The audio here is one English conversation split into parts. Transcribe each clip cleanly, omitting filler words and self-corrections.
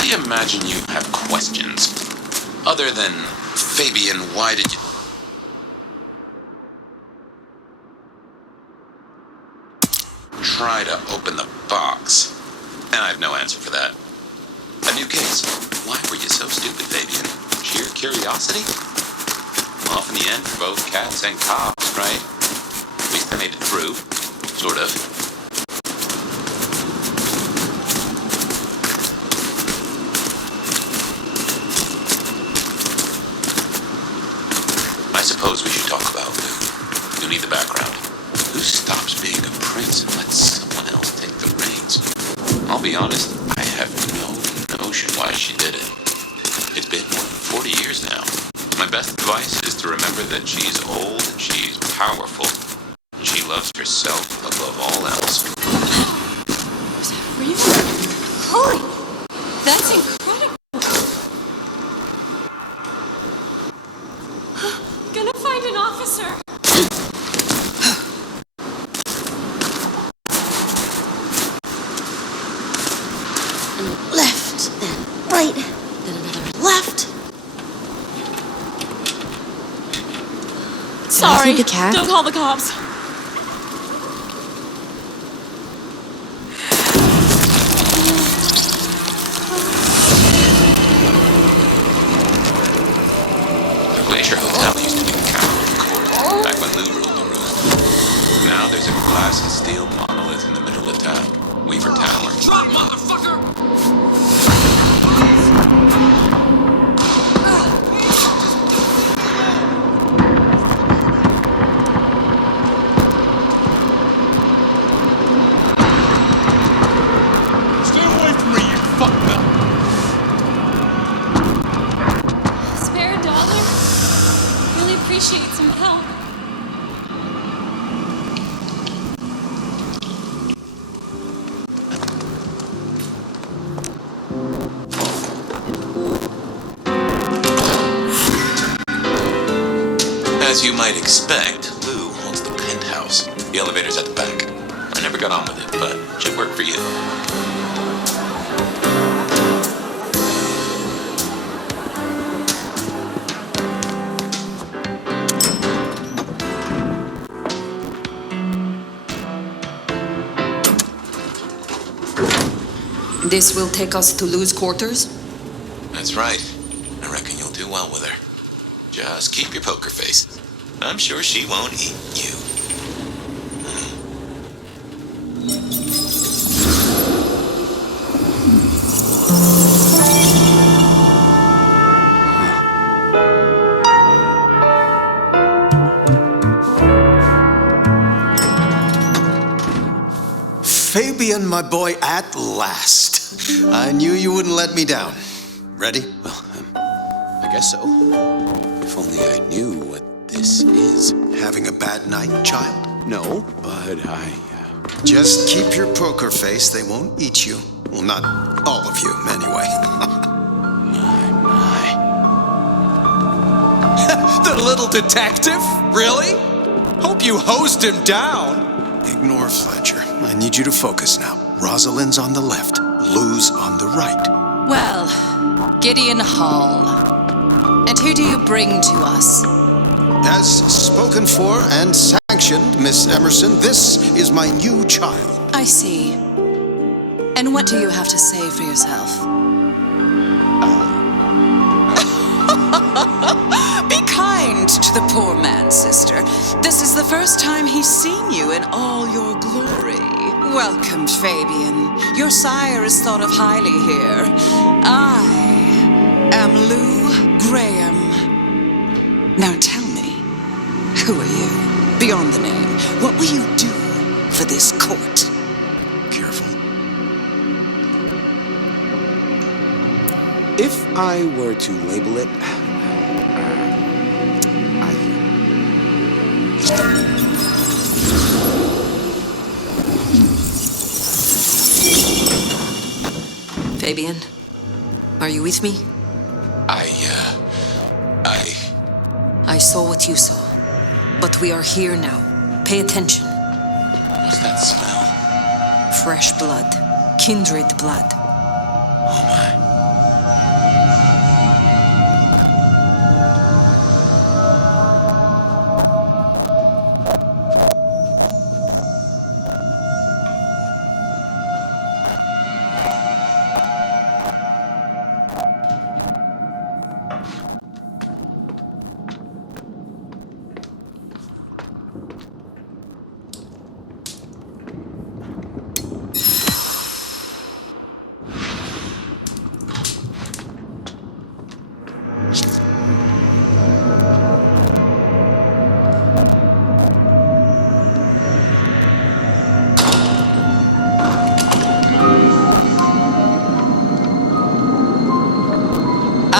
I imagine you have questions. Other than, Fabian, why did you... try to open the box? And I have no answer for that. A new case. Why were you so stupid, Fabian? Sheer curiosity? Well, in the end, for both cats and cops, right? At least I made it through. Sort of. I suppose we should talk about Lou. You need the background. Who stops being a prince and lets someone else take the reins? I'll be honest, I have no notion why she did it. It's been more than 40 years now. My best advice is to remember that she's old, she's powerful, and she loves herself above all else. Was that real? Holy! That's incredible! Gonna find an officer! Left, then right, then another left. Sorry, the cat? don't call the cops. The Glacier Hotel used to be the capital of the court, back when Lou ruled the roost. Now there's a glass and steel monolith in the middle of town, Weaver Tower. Drop, motherfucker! Stay away from me, you fucker! Spare a dollar? Really appreciate some help. As you might expect, Lou holds the penthouse. The elevator's at the back. I never got on with it, but it should work for you. This will take us to Lou's quarters? That's right. I reckon you'll do well with her. Just keep your poker face. I'm sure she won't eat you. Fabian, my boy, at last. I knew you wouldn't let me down. Ready? Well, I guess so. If only I knew what this is. Having a bad night, child? No, but Just keep your poker face. They won't eat you. Well, not all of you, anyway. my. The little detective? Really? Hope you hosed him down. Ignore Fletcher. I need you to focus now. Rosalind's on the left. Lou's on the right. Well, Gideon Hall. And who do you bring to us? As spoken for and sanctioned, Miss Emerson, this is my new child. I see. And what do you have to say for yourself? Be kind to the poor man, sister. This is the first time he's seen you in all your glory. Welcome, Fabian. Your sire is thought of highly here. I am Lou Graham. Now tell me, who are you? Beyond the name, what will you do for this court? Careful. If I were to label it, Fabian, are you with me? I saw what you saw, but we are here now. Pay attention. What's that smell? Fresh blood. Kindred blood. Oh my.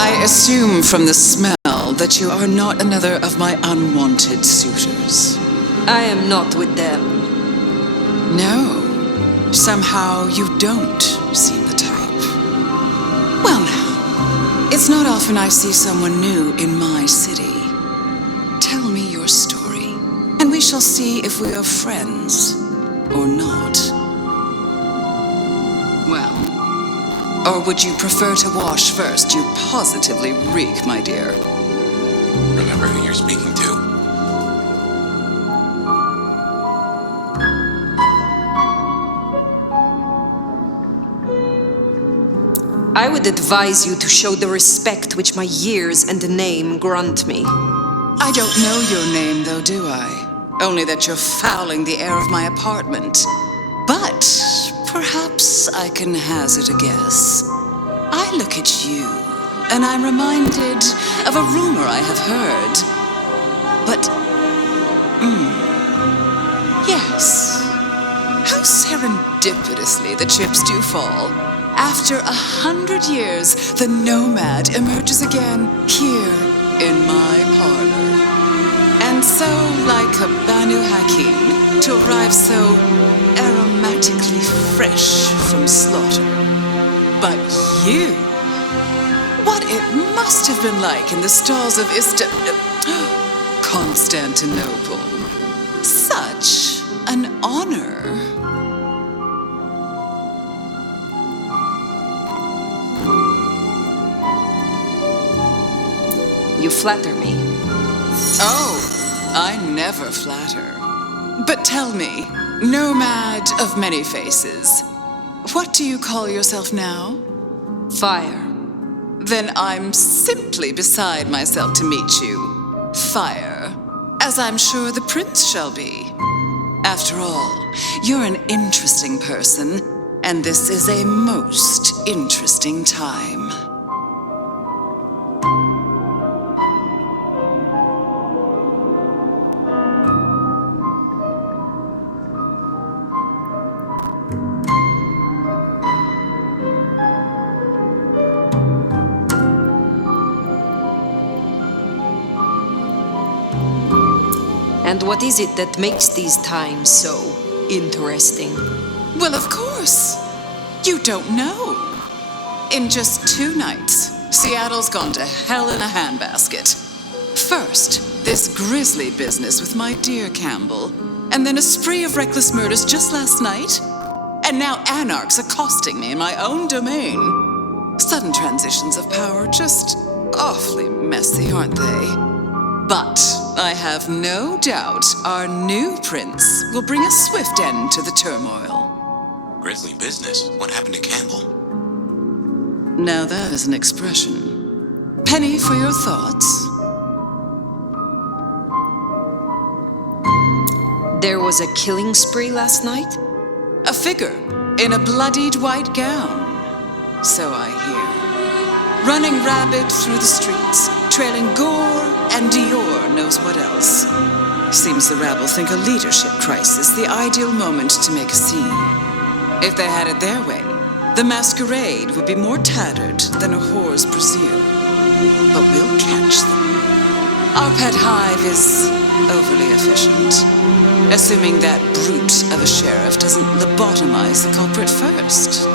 I assume from the smell that you are not another of my unwanted suitors. I am not with them. No, somehow you don't seem the type. Well now, it's not often I see someone new in my city. Tell me your story, and we shall see if we are friends or not. Well, or would you prefer to wash first? You positively reek, my dear. Remember who you're speaking to. I would advise you to show the respect which my years and name grant me. I don't know your name, though, do I? Only that you're fouling the air of my apartment. But perhaps I can hazard a guess. I look at you, and I'm reminded of a rumor I have heard. But, yes. How serendipitously the chips do fall. After 100 years, the nomad emerges again here in my parlor. And so, like a Banu Hakim, to arrive so aromatically fresh from slaughter. But you, what it must have been like in the stalls of Constantinople. Such an honor. You flatter me. Oh, I never flatter. But tell me, nomad of many faces, what do you call yourself now? Fire. Then I'm simply beside myself to meet you. Fire. As I'm sure the prince shall be. After all, you're an interesting person, and this is a most interesting time. And what is it that makes these times so interesting? Well, of course. You don't know. In just 2 nights, Seattle's gone to hell in a handbasket. First, this grisly business with my dear Campbell, and then a spree of reckless murders just last night. And now anarchs accosting me in my own domain. Sudden transitions of power, just awfully messy, aren't they? But I have no doubt our new prince will bring a swift end to the turmoil. Grisly business. What happened to Campbell? Now that is an expression. Penny for your thoughts. There was a killing spree last night? A figure in a bloodied white gown. So I hear. Running rabbit through the streets, trailing gore and Dior knows what else. Seems the rabble think a leadership crisis the ideal moment to make a scene. If they had it their way, the masquerade would be more tattered than a whore's brassiere. But we'll catch them. Our pet hive is overly efficient, assuming that brute of a sheriff doesn't lobotomize the culprit first.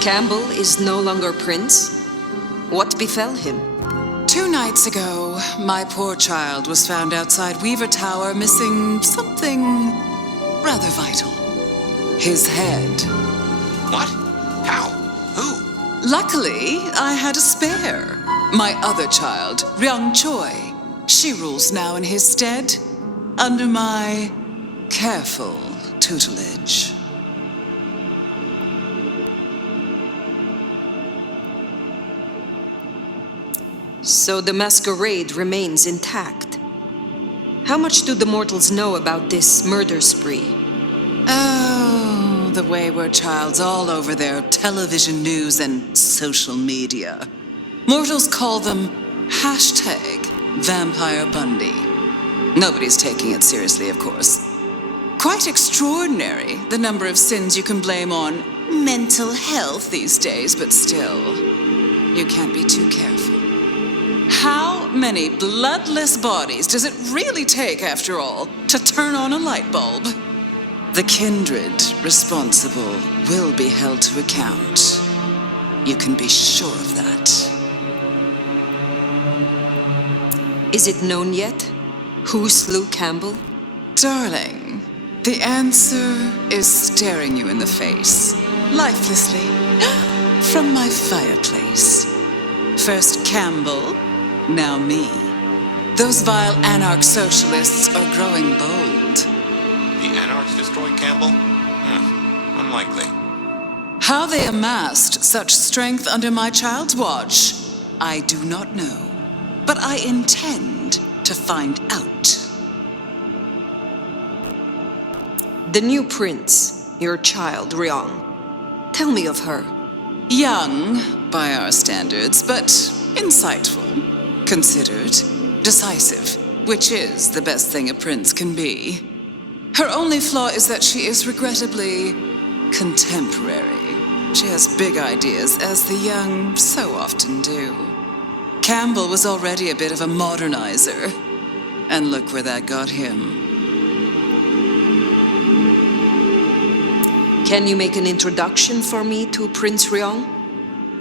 Campbell is no longer prince? What befell him? 2 nights ago, my poor child was found outside Weaver Tower missing something rather vital. His head. What? How? Who? Luckily, I had a spare. My other child, Ryung Choi. She rules now in his stead, under my careful tutelage. So the masquerade remains intact. How much do the mortals know about this murder spree? Oh, the wayward child's all over their television news and social media. Mortals call them #Vampire Bundy. Nobody's taking it seriously, of course. Quite extraordinary, the number of sins you can blame on mental health these days, but still, you can't be too careful. How many bloodless bodies does it really take, after all, to turn on a light bulb? The kindred responsible will be held to account. You can be sure of that. Is it known yet? Who slew Campbell? Darling, the answer is staring you in the face, lifelessly, from my fireplace. First Campbell, now me. Those vile anarch-socialists are growing bold. The Anarchs destroyed Campbell? Unlikely. How they amassed such strength under my child's watch, I do not know. But I intend to find out. The new prince, your child, Ryong. Tell me of her. Young, by our standards, but insightful, considered, decisive, which is the best thing a prince can be. Her only flaw is that she is regrettably contemporary. She has big ideas, as the young so often do. Campbell was already a bit of a modernizer, and look where that got him. Can you make an introduction for me to Prince Ryong?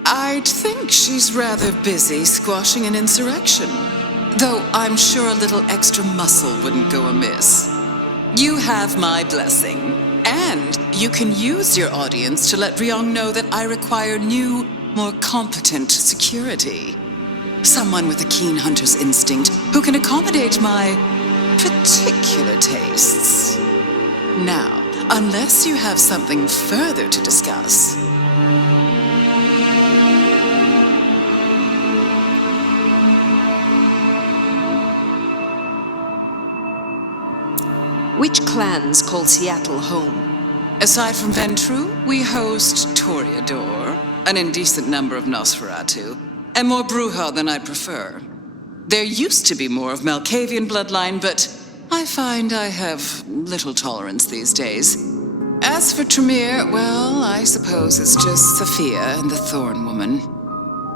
I'd think she's rather busy squashing an insurrection, though I'm sure a little extra muscle wouldn't go amiss. You have my blessing, and you can use your audience to let Ryong know that I require new, more competent security. Someone with a keen hunter's instinct who can accommodate my particular tastes. Now, unless you have something further to discuss. Which clans call Seattle home? Aside from Ventru, we host Toreador, an indecent number of Nosferatu, and more Bruja than I'd prefer. There used to be more of Malkavian bloodline, but I find I have little tolerance these days. As for Tremere, well, I suppose it's just Sophia and the Thorn Woman.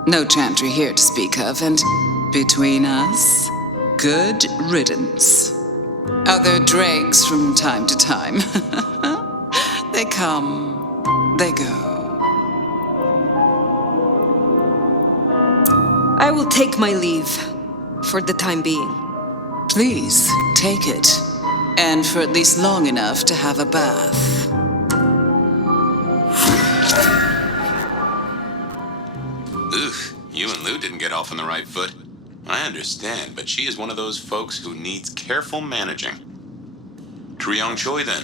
No Chantry here to speak of, and between us, good riddance. Other dregs from time to time. They come, they go. I will take my leave, for the time being. Please, take it. And for at least long enough to have a bath. Oof, you and Lou didn't get off on the right foot. I understand, but she is one of those folks who needs careful managing. Ryong Choi, then.